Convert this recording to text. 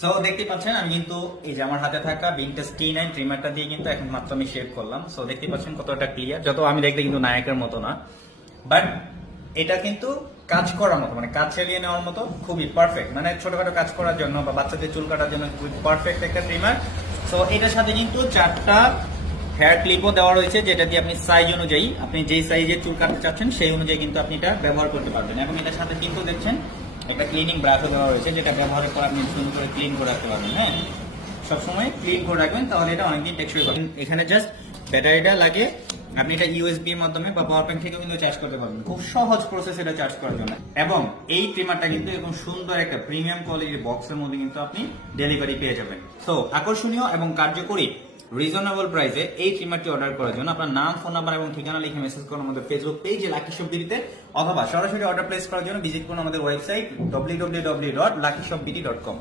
So দেখতে পাচ্ছেন আমি কিন্তু এই যে আমার হাতে থাকা ভিনটেজ T9 ট্রিমারটা দিয়ে কিন্তু এখন মাত্র আমি শেড করলাম। সো দেখতে পাচ্ছেন কতটা ক্লিয়ার, যত আমি দেখতে কিন্তু নায়কের মতো না, বাট এটা কিন্তু কাজ করার মতো, মানে কাজ চালিয়ে নেওয়ার মতো খুবই পারফেক্ট, মানে ছোটখাটো কাজ করার জন্য বা বাচ্চাদের চুল কাটার জন্য খুবই পারফেক্ট একটা ট্রিমার। সো এটার সাথে কিন্তু 4টা হেয়ার ক্লিপও দেওয়া রয়েছে, যেটা দিয়ে আপনি সাইজ অনুযায়ী আপনি যেই সাইজের চুল কাটতে চাচ্ছেন সেই অনুযায়ী কিন্তু আপনি এটা ব্যবহার করতে পারবেন। এবং এটার সাথে কিন্তু দেখছেন একটা ক্লিনিং ব্রাশও দেওয়া রয়েছে, যেটা ব্যবহারের পর আপনি সুন্দর করে ক্লিন করে রাখতে পারবেন। হ্যাঁ, সবসময় ক্লিন করে রাখবেন, তাহলে এটা অনেকদিন টেকসই পাবেন। এখানে জাস্ট ব্যাটারিটা লাগে, আপনি এটা ইউএসবি এর মাধ্যমে বা পাওয়ার ব্যাংক থেকে কিন্তু চার্জ করতে পারবেন। খুব সহজ প্রসেস এটা চার্জ করার জন্য। এবং এই ট্রিমারটা কিন্তু এরকম সুন্দর একটা প্রিমিয়াম কোয়ালিটির বক্সের মধ্যে কিন্তু আপনি ডেলিভারি পেয়ে যাবেন। তো আকর্ষণীয় এবং কার্যকরী রিজনেবল প্রাইসে এই ট্রিমারটি অর্ডার করার জন্য আপনার নাম, ফোন নাম্বার এবং ঠিকানা লিখে মেসেজ করুন আমাদের ফেসবুক পেজে লাকি শপ বিডিতে, অথবা সরাসরি অর্ডার প্লেস করার জন্য ভিজিট করুন আমাদের ওয়েবসাইট www.luckyshopbd.com।